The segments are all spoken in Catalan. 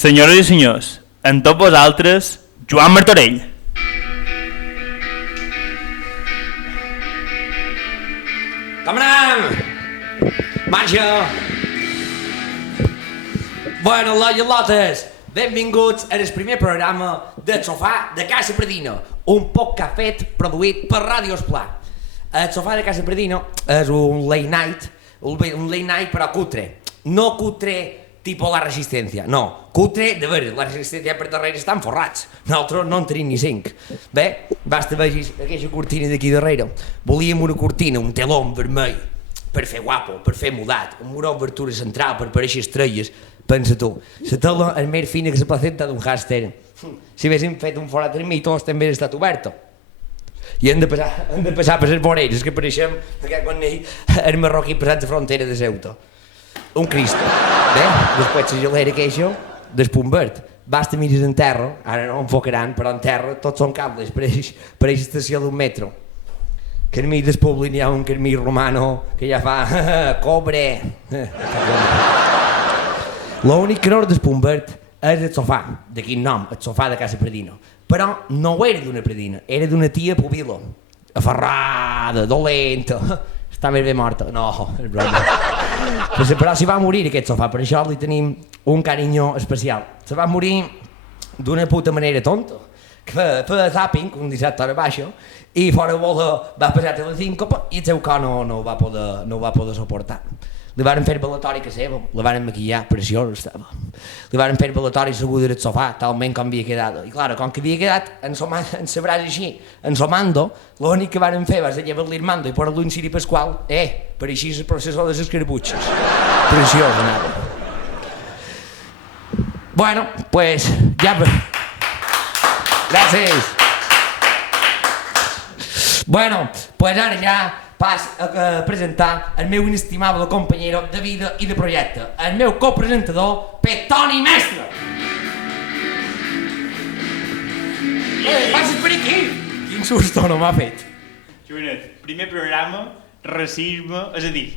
Senyores i senyors, amb tots vosaltres, Joan Martorell. Com anem? Marxa! Bueno, lotes, benvinguts al primer programa del Sofà de Casa Pradina, un podcast fet produït per Ràdio Esplà. El Sofà de Casa Pradina és un late night però cutre. No cutre tipo la Resistència, no, cutre de veres, la Resistència per darrere estan forrats, nosaltres no en tenim ni 5. Bé, basta vegis aquesta cortina d'aquí darrere, volíem una cortina, un teló vermell, per fer guapo, per fer mudat, amb una obertura central per aparèixer estrelles. Pensa tu, la tela és més fina que la placenta d'un hàster. Si haguéssim fet un forat en mi, tots també hauria estat oberto. I hem de passar per les voreres, que apareixem quan el marroquí passat la frontera de Ceuta. Un Cristo. Bé, després la gelera que això, d'espum verd. Basta mires en terra, ara no enfocaran, però en terra tots són cables, per aquesta estació d'un metro. Que enmig del públic hi ha un carmí romano que ja fa cobre. L'únic que no és d'espum verd és el sofà, de quin nom, el sofà de Casa Pradina. Però no era d'una pradina, era d'una tia pubilo, aferrada, dolenta, està més bé morta. No, és broma. Però s'hi va morir aquest sofà, per això li tenim un carinyo especial. Se va morir d'una puta manera tonta, que feia zapping, un dissabte hora baixa, i fora bola va passar a la síncopa i el seu cor no ho va poder suportar. Li varen fer velatori que seva, la varen maquillar, preciós estava. Li varen fer velatori segur del sofà, talment com havia quedat. I clar, com que havia quedat en sa brasa així, ensomando, l'únic que varen fer va ser llevar-li l'Armando i posar-li un ciri pasqual, per així el processó de les escarabutxes. Preciós anava. Bueno, pues ja... Gràcies. Bueno, pues ara ja pas a presentar el meu inestimable companyero de vida i de projecte, el meu copresentador, Toni Mestre. Passes per aquí! Quin susto no m'ha fet. Joanet, primer programa, racisme, és a dir,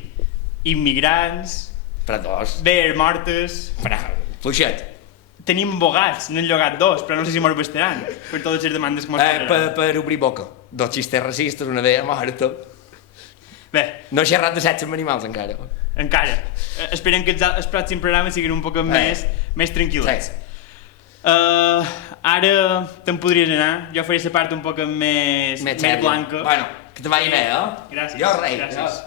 immigrants, Pretos. bé mortes... Fluixet. Tenim abogats, n'han llogat 2, però no sé si m'ho bastaran per totes les demandes que m'ho posaran. Per obrir boca. 2 xistes racistes, una d'ella morta. Bé. No he xerrat de sexe amb animals encara. Encara. Esperem que els pròxims programes siguin un poc més tranquil·lets. Ara te'n podries anar, jo faré la part un poc més blanca. Bueno, que te vagi bé, Gràcies. Jo rei. Gràcies.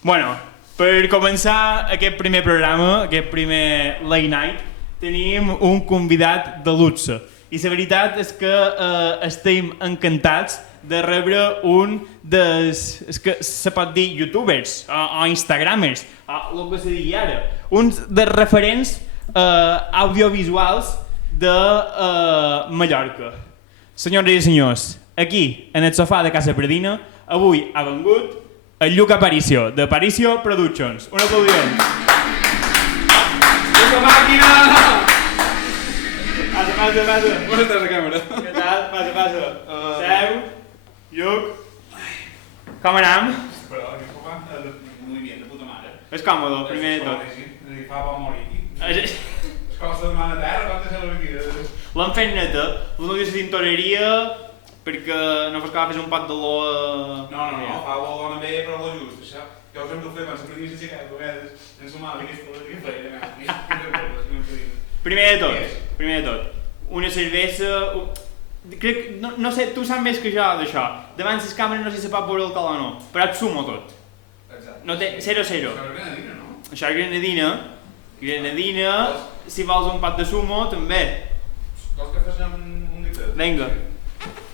Bueno, per començar aquest primer programa, aquest primer late night, tenim un convidat de luxe. I la veritat és que estem encantats de rebre un dels, és que se pot dir youtubers o instagramers, el que se digui ara, uns dels referents audiovisuals de Mallorca. Senyores i senyors, aquí, en el sofà de Casa Pradina, avui ha vengut el Lluc Aparicio, de Aparicio Productions. Un aplaudiment. ¡Lluc màquina! Passa. On estàs a càmera? Què tal? Passa. Seu, Lluc. Com anem? Però aquest sofà, muy bien, de puta mare. És còmode, primer de tot. Sí, és a dir, fa bon morir aquí. Es costa de mà de terra, quan te sembla aquí? L'hem fet neta, l'hem de la tintoreria, perquè no fos que va fer un pot de l'olor... No, fa l'olor bé, però l'olor just, això. Jo sempre ho feia quan sempre dius aixecat, a vegades, sense mà d'aquesta feina. Primer de tot, una cervesa... Crec, no sé, tu saps més que jo d'això. Davant les càmeres no sé si se pot veure el color o no, però et sumo tot. Exacte. No té 0-0. Això és granadina, no? Això és granadina, si vols un pot de sumo, també. Vols que fes un dictat?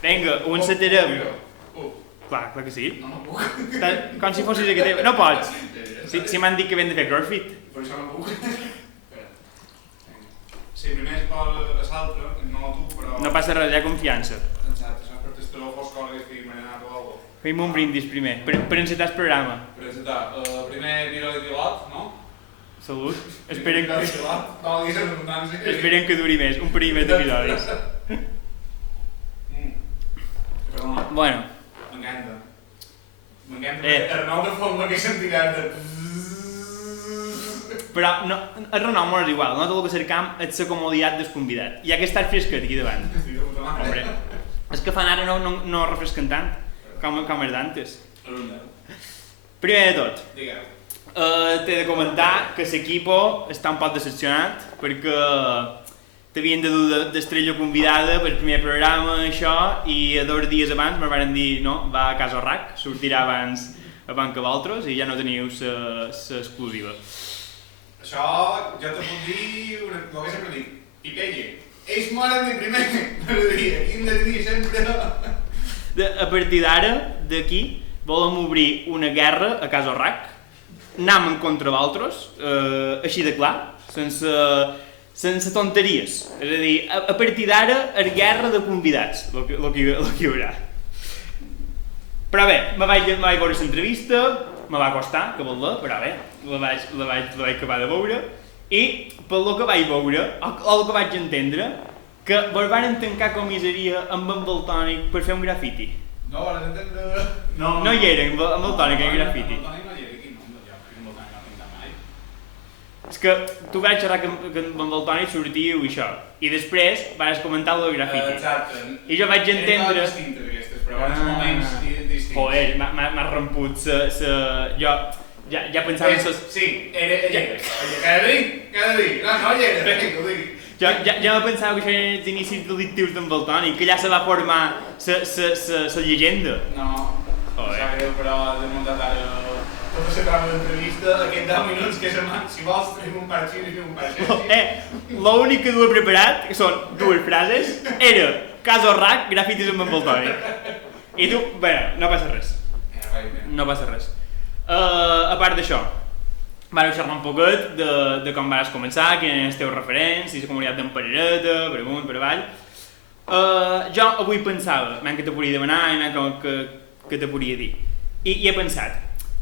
Vinga, on setarem? Clar que sí. No puc. Com si fossis a que teva. No pots. Si m'han dit que hem de fer crossfit. Per això no puc. Sí, primer es posa a l'altre, no a tu, però... No passa res, hi ha confiança. Exacte, per testar fos coses que estigui marinat o alguna cosa. Fem un brindis primer, per encetar el programa. Per encetar, primer viró de pilot, no? Salut. Esperen que duri més, un parell més d'episodis. Perdona. Bueno. M'encanta. El nou de forma que sentiràs de... Però no, el renom no és igual, nosaltres el que cercam és la comoditat del convidat. Hi ha que estar fresquet aquí davant. Hombre, és que fan ara no refresquen tant com els d'antes. Primer de tot, t'he de comentar que l'equipo està un poc decepcionat perquè t'havien de dur d'estrella convidada pel primer programa, això, i 2 dies abans me van dir no, va a Casa RAC, sortirà abans que vosaltres i ja no teniu l'exclusiva. Això jo te puc dir el que sempre dic, Pipelle, ells moren de primer, però aquí hem de dir sempre... A partir d'ara, d'aquí, volem obrir una guerra a Casa RAC, anem en contra vosaltres, així de clar, sense tonteries. És a dir, a partir d'ara, és guerra de convidats, el que hi haurà. Però bé, me vaig veure l'entrevista, me va costar, que vol-la, però bé, la vaig acabar de veure, i pel que vaig veure, o el que vaig entendre, que vos van tancar comissaria amb en Valtònic per fer un grafiti. No, vas entendre... No hi era, amb Valtònic, en grafiti. És que tu vaig xerrar que amb en Valtònic sortíeu i això, i després vas comentar el grafiti. Exacte. I jo vaig entendre... Eren distintes aquestes, però en moments distints. Joder, m'ha romput jo ja pensava en ses... Sí, era... Cada dia. No hi era, que ho digui. Jo ja pensava que això eren els inicis delictius d'en Valtònic, que ja se va formar la llegenda. No, sap greu, però he muntat ara tota la trama d'entrevista, aquests 10 minuts, que si vols tenim un par així i un par així. L'únic que duia preparat, que són 2 frases, era Casa RAC, grafitis amb en Valtònic. I tu, bé, no passa res. No passa res. A part d'això, vareu xerrar un poquet de com vas començar, quins eren els teus referents, si la comunitat d'en Parereta, per amunt, per avall. Jo avui pensava, que te podria demanar, que te podria dir. I he pensat,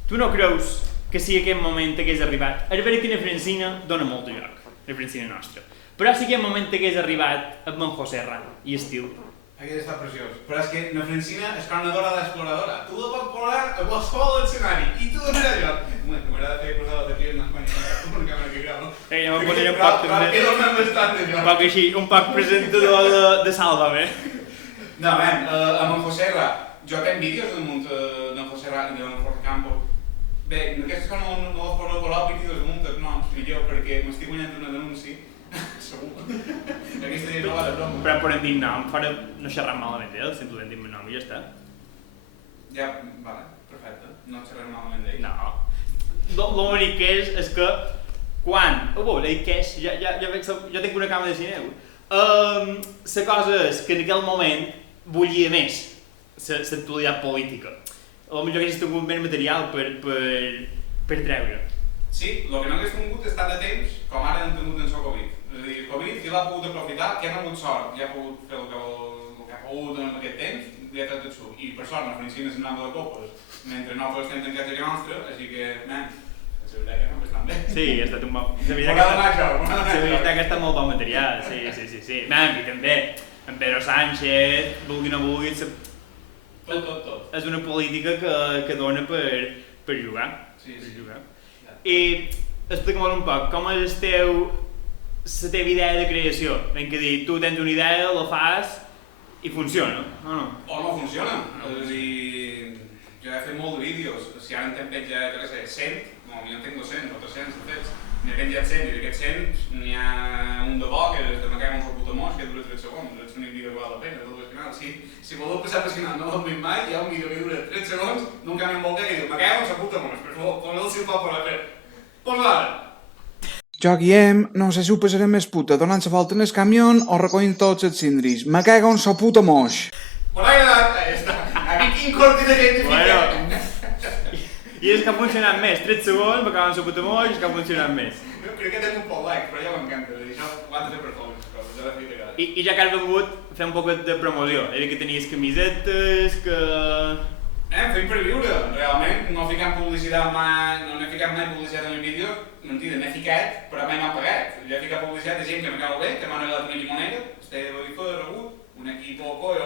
tu no creus que si aquest moment hagués arribat, és veritat que la Francina dona molt de joc, la Francina nostra, però si aquest moment hagués arribat amb en José Ra i estil. Hagués estat preciós, però és que la Francina és planadora d'exploradora. Tu la pots volar a qualsevol escenari i tu donarà lloc. M'agrada fer cruzades de piernas quan hi ha una càmera que grava. Ja me posaré un poc també. Però donen bastant de lloc. Un poc així, un poc presentador de Sálvame. No, ben, amb en José Ra, jo tenc vídeos d'en José Ra i d'en Jorge Campo. Bé, aquestes que no les poso per l'òpit i les muntes, no, millor, perquè m'estic guanyant una denúncia. Segur. Aquesta ja no va de broma. Però podem dir nom, fora no xerrant malament d'ell, simplement dir-me nom i ja està. Ja, vale, perfecte. No xerrem malament d'ell. No. L'únic que és que quan... dic que és, jo tinc una cama de cineu. La cosa és que en aquell moment bullia més l'actualitat política. Potser hagués tingut més material per treure. Sí, el que no hagués tingut és tant de temps com ara hem tingut en el Covid. És a dir, el Covid ja l'ha pogut aprofitar, que ha hagut sort, ja ha pogut fer el que ha pogut en aquest temps, li ha tret el suc. I per sort, la Francina s'ha anat de copes, mentre no fos temps tancats a casa nostra, així que, la veritat que no bastant bé. Sí, ha estat un bon... M'ha donat joc, La veritat que ha estat molt bon material, sí. I també, en Pedro Sánchez, vulgui o no vulgui, tot. És una política que dona per jugar. Sí. I explica'm un poc, com és la teva idea de creació? Ben que dir, tu tens una idea, la fas i funciona, o no? O no funciona. És a dir, jo he fet molt de vídeos, si ara en temps ja, jo què sé, 100, no, jo en tinc 200 o 300 de fets. N'he penjat 100 i d'aquests 100 n'hi ha un de bo que és de me cago en la puta moix que dura 3 segons. És un vídeo que val la pena, tot el canal. Si voleu passar pel canal, no l'heu vist mai, hi ha un vídeo que dura 3 segons d'un camió molt bé que diu me cago en la puta moix, per favor, posa'l si el pot posar bé. Posa-la ara. Jo, Guillem, no sé si ho passaré més puta donant-se volta en el camió o recollint tots els cindris. Me cago en la puta moix. M'ha agradat, ja està. Aquí quin corti de gent Bueno. I és que ha funcionat més, 3 segons, m'acaben la puta moix, és que ha funcionat més. Jo crec que tenc un poc like, però ja m'encanta, això ho han de fer per totes les coses, ja de fet t'agrada. I ja que has volgut fer un poc de promoció, he dit que tenies camisetes, que... Fem per viure, realment, no ficam publicitat mai, no n'he ficat mai publicitat en el vídeo, mentida, n'he ficat, però mai m'ha pagat. Jo he ficat publicitat de gent que me cau bé, que m'ha regalat una llimonera, este de boicot, rebut, un equipo,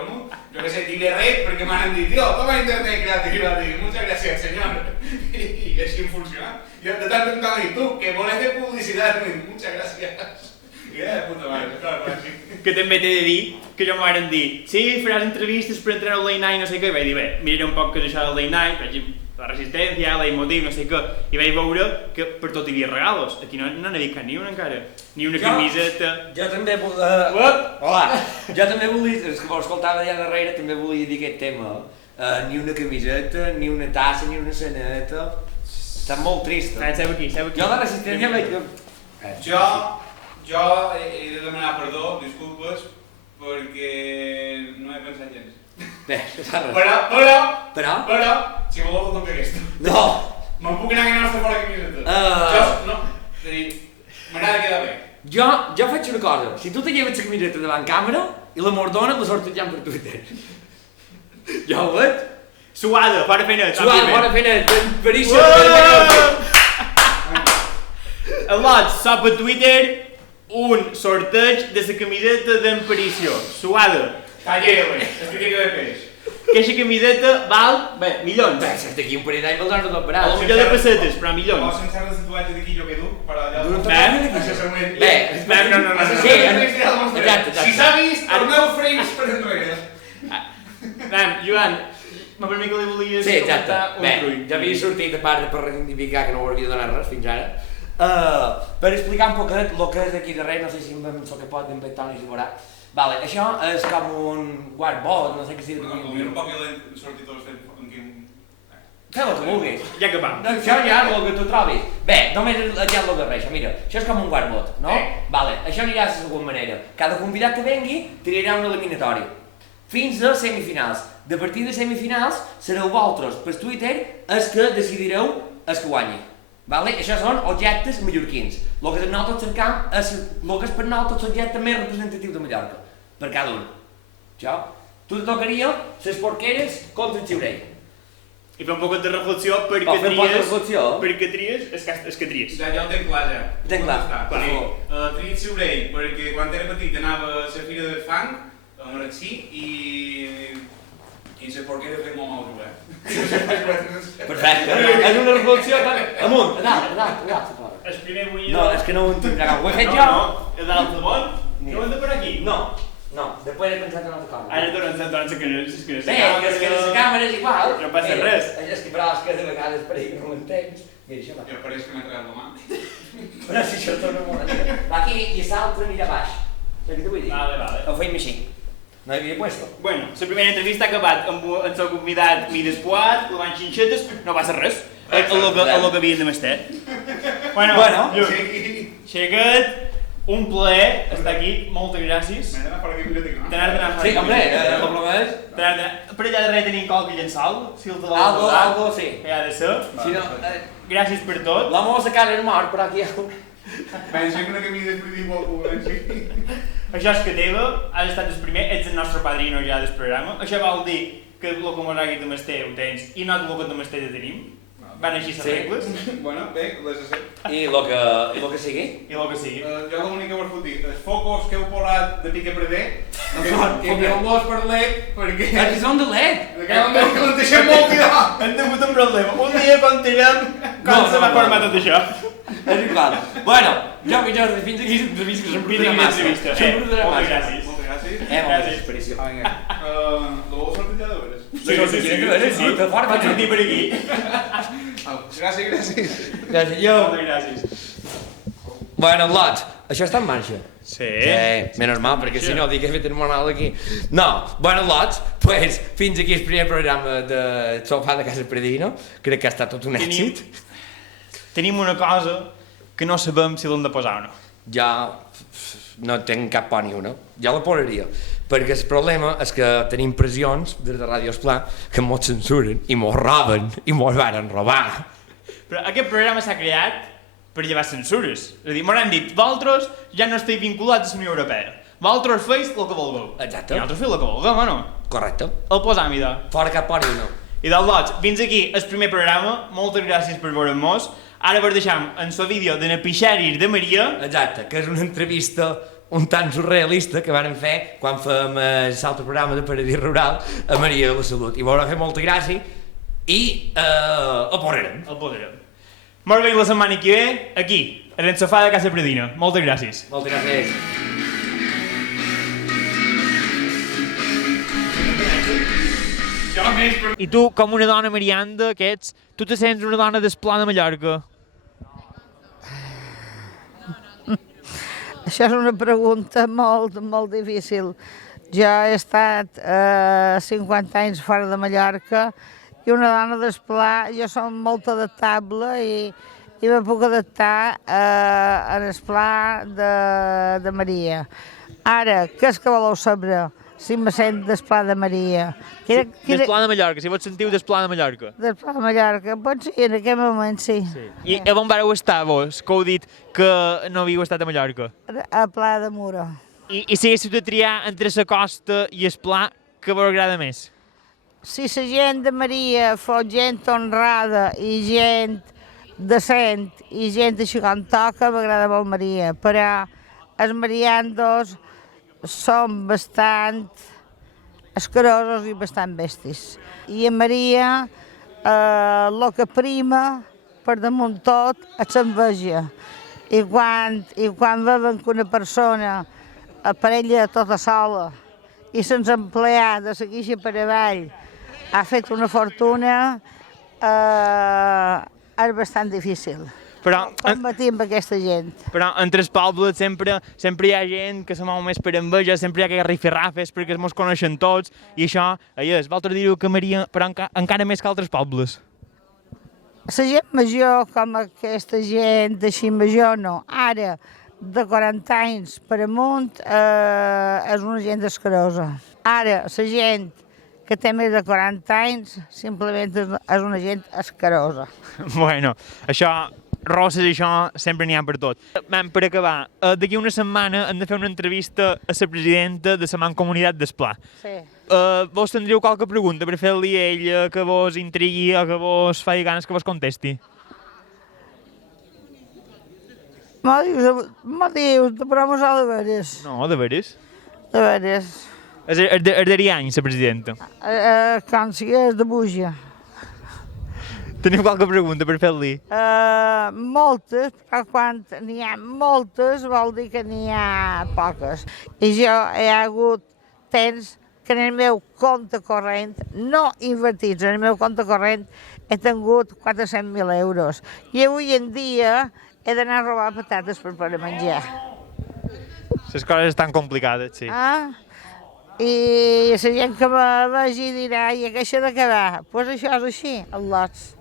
yo que sé, tiré red porque me han dicho, toma internet creativa, muchas gracias, señor. Y así funciona. Yo de tanto en tanto, y tú, que pones de publicidad, muchas gracias. I de puta mare, clar, sí. Que també t'he de dir que jo m'ho varen dir sí, faràs entrevistes per entrar al Late Night, no sé què, i vaig dir, bé, miraré un poc què és això del Late Night, vaig dir, la resistència, l'emotiu, no sé què, i vaig veure que per tot hi havia regalos. Aquí no n'he dit cap ni una encara, ni una camiseta. Jo també volia... Hola! Jo també volia, és que vau escoltava allà darrere, també volia dir aquest tema. Ni una camiseta, ni una tassa, ni una ceneta. Està molt trista. Seu aquí. Jo la resistència vaig... Jo he de demanar perdó, disculpes, perquè no he pensat gens. Bé, s'ha res. Però, si voleu com que aquesta. No! Me'n puc anar que no estic fora camiseta. No, és a dir, m'agrada quedar bé. Jo faig una cosa, si tu te lleves la camiseta davant càmera i la mordona la sortejam per Twitter. Jo ho veig. Suada, fora feina. Fora feina, veríssim, fora El lot, sap a Twitter un sorteig de la camiseta d'Emparició, suada. Talleu, estic que de peix. Aquesta camiseta val, bé, milions. Bé, si d'aquí un parell d'anys valdrà tot A barat. lo millor de pessetes, però milions. Vols ensenyar el tatuatge d'aquí jo que duc per allà? D'un tatuatge d'aquí? Això següent. Bé, no. Sí, exacte. Si s'ha vist, torneu frames per enrere. Joan, m'ha permès que li volies sí, exacte. comentar un Bé, trull. ja havia sortit a part per reivindicar que no ho havia donat res fins ara. Per explicar un poquet el que és aquí darrere, no sé si em so que pot inventar si veurà. Vale, això és com un whiteboard, no sé què sigui. Potser un poc violent, sortir tots fent en quin... Feu el que vulguis. Ja que vam. Això ja és el que tu trobis. Bé, només ja el darrer, això, mira. Això és com un whiteboard, no? Vale, això anirà de la següent manera. Cada convidat que vengui triarà un eliminatori. Fins a semifinals. De partir de semifinals sereu vosaltres per Twitter els que decidireu els que guanyi. Vale? Això són objectes mallorquins. El que nosaltres cercam és el que és per nosaltres l'objecte més representatiu de Mallorca. Per cada un. Això. Tu te tocaria les porqueres contra el xiurell. I fer un poc de reflexió perquè tries és que tries. Ja ho tenc clar, ja. Tenc clar. Tria el xiurell, perquè quan era petit anava a la fira de fang, a Marratxí, i la porquera ha fet molt mal jugar. Perfecte. És una reflexió amunt, a dalt. El primer volia... No, és que no ho entenc. Ho he fet jo. No, el d'altre bon? No ho hem de per aquí? No, després he pensat en una altra cosa. Ara tornen les que Bé, és que les càmeres igual. No passa res. És que però és que de vegades per ahir no ho entens. Mira, això va. Jo pareix que m'he tregat la mà. Però si això torna molt a va aquí i l'altre anirà baix. Saps què t'ho vull dir? Vale. Ho feim així. No hi havia puesto. Bueno, la primera entrevista ha acabat amb el seu convidat Mides Puat, clavant xinxetes, no passa res. És el que havien de mestre. Bueno, Xequet, un plaer estar aquí, moltes gràcies. M'he d'anar per aquí biblioteca, no? Sí, hombre, el problema és... Per allà darrere tenim qualque llençol, si el te l'ha Algo, sí. Que ha de ser. Si no, Gràcies per tot. la mossa casa és mort, però aquí hi ha un... Pensa que una camisa és pretty molt sí. Això és que teva, has estat el primer, ets el nostre padrino ja del programa. Això vol dir que el que mos hagi de mestre ho tens i nosaltres el que de mestre ja tenim. Van així les regles. Bueno, bé, les sé. I el que sigui. I el que sigui. Jo l'únic que vols fotir, els focos que heu posat de pique preder, que heu-los per LED, perquè... Que són de LED. Que les deixem molt tirar. Hem tingut un problema. Un dia contarem com se va formar tot això. És igual. Bueno, Jordi, fins aquí l'entrevista que sempre durarà massa. Moltes gràcies. Moltes gràcies. Gràcies. Gràcies. Vinga, lo vols sortir de veres? Sí. Vaig sortir per aquí. Gràcies. Gràcies, jo. Moltes gràcies. Bueno, Lot, això està en marxa. Sí. Menos mal, perquè si no dic que he fet un monal aquí. No, bueno, Lot, pues, fins aquí el primer programa de Sofà de Casa Predino. Crec que ha estat tot un èxit. Tenim una cosa que no sabem si l'hem de posar o no. Jo no tenc cap por ni una. Jo la posaria. Perquè el problema és que tenim pressions des de Ràdio Esplà que mos censuren i mos roben i mos varen robar. Però aquest programa s'ha creat per llevar censures. És a dir, m'han dit, vosaltres ja no esteu vinculats a la Unió Europea. Vosaltres feis el que vulgueu. Exacte. I nosaltres feu el que vulguem, o no? Correcte. El posam, idò. Fora cap por ni una. I del Lots, fins aquí el primer programa. Moltes gràcies per veure'm-nos. Ara vos deixam en el vídeo de Napixeris de Maria. Exacte, que és una entrevista un tant surrealista que vàrem fer quan fèiem l'altre programa de Paradís Rural a Maria de la Salut. I m'haurà fet molta gràcia i el posarem. El posarem. Molt bé, la setmana que ve, aquí, en el sofà de Casa Predina. Moltes gràcies. Moltes gràcies. I tu, com una dona marianda que ets, tu te sents una dona d'Esplà de Mallorca? Això és una pregunta molt difícil. Jo he estat 50 anys fora de Mallorca i una dona d'Esplà, jo som molt adaptable i me puc adaptar a l'Esplà de Maria. Ara, què és que voleu saber? Si me sent d'Esplà de Maria. D'Esplà de Mallorca, si vos sentiu d'Esplà de Mallorca. D'Esplà de Mallorca, doncs sí, en aquell moment sí. I on vareu estar vos, que heu dit que no havíeu estat a Mallorca? A Pla de Muro. I si haguéssiu de triar entre la costa i el Pla, què vos agrada més? Si la gent de Maria fos gent honrada i gent decent i gent així com toca, m'agrada molt Maria, però els mariandos són bastant escarosos i bastant bestis. I a Maria el que prima per damunt tot és l'enveja. I quan veuen que una persona, per ella tota sola, i sense emplear de seguir per avall, ha fet una fortuna, és bastant difícil. Però competir amb aquesta gent. Però entre els pobles sempre hi ha gent que se mou més per enveja, sempre hi ha aquelles rifirrafes perquè es mos coneixen tots, i això, vosaltres dir-ho que Maria, però encara més que altres pobles. La gent major, com aquesta gent així major, no. Ara, de 40 anys per amunt, és una gent escarosa. Ara, la gent que té més de 40 anys, simplement és una gent escarosa. Bueno, això... Rosses i això sempre n'hi ha per tot. Per acabar, d'aquí una setmana hem de fer una entrevista a la presidenta de la Mancomunitat d'Esplà. Sí. Vos tindríeu qualque pregunta per fer-li a ella que vos intrigui o que vos faci ganes que vos contesti? M'ho dius, però m'ho de veres. No, de veres? De veres. És d'Ariany, la presidenta. Com si és de Buja. Teniu qualque pregunta per fer-li? Moltes, però quan n'hi ha moltes vol dir que n'hi ha poques. I jo he hagut temps que en el meu compte corrent, no invertits, en el meu compte corrent he tingut 400.000 euros. I avui en dia he d'anar a robar patates per poder menjar. Les coses estan complicades, sí. I la gent que me vegi dirà, i això de què va? Doncs això és així, el lots.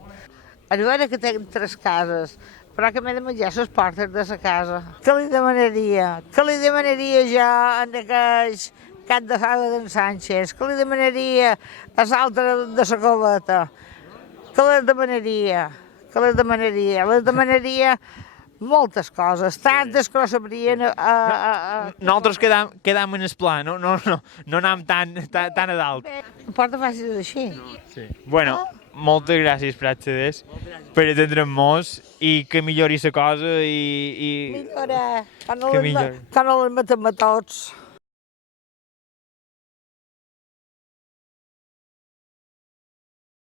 A veure que tinc 3 cases, però que m'he de menjar les portes de la casa. Què li demanaria? Què li demanaria jo en aquell cap de fava d'en Sánchez? Què li demanaria a l'altre de la coveta? Què li demanaria? Què li demanaria? Li demanaria moltes coses, tantes que no sabrien... Nosaltres quedam en el pla, no anem tan a dalt. La porta fàcil és així. Sí. Bueno, moltes gràcies, Prat Ceders, per atendre'm-nos i que millori la cosa i... Millora, que no les matem a tots.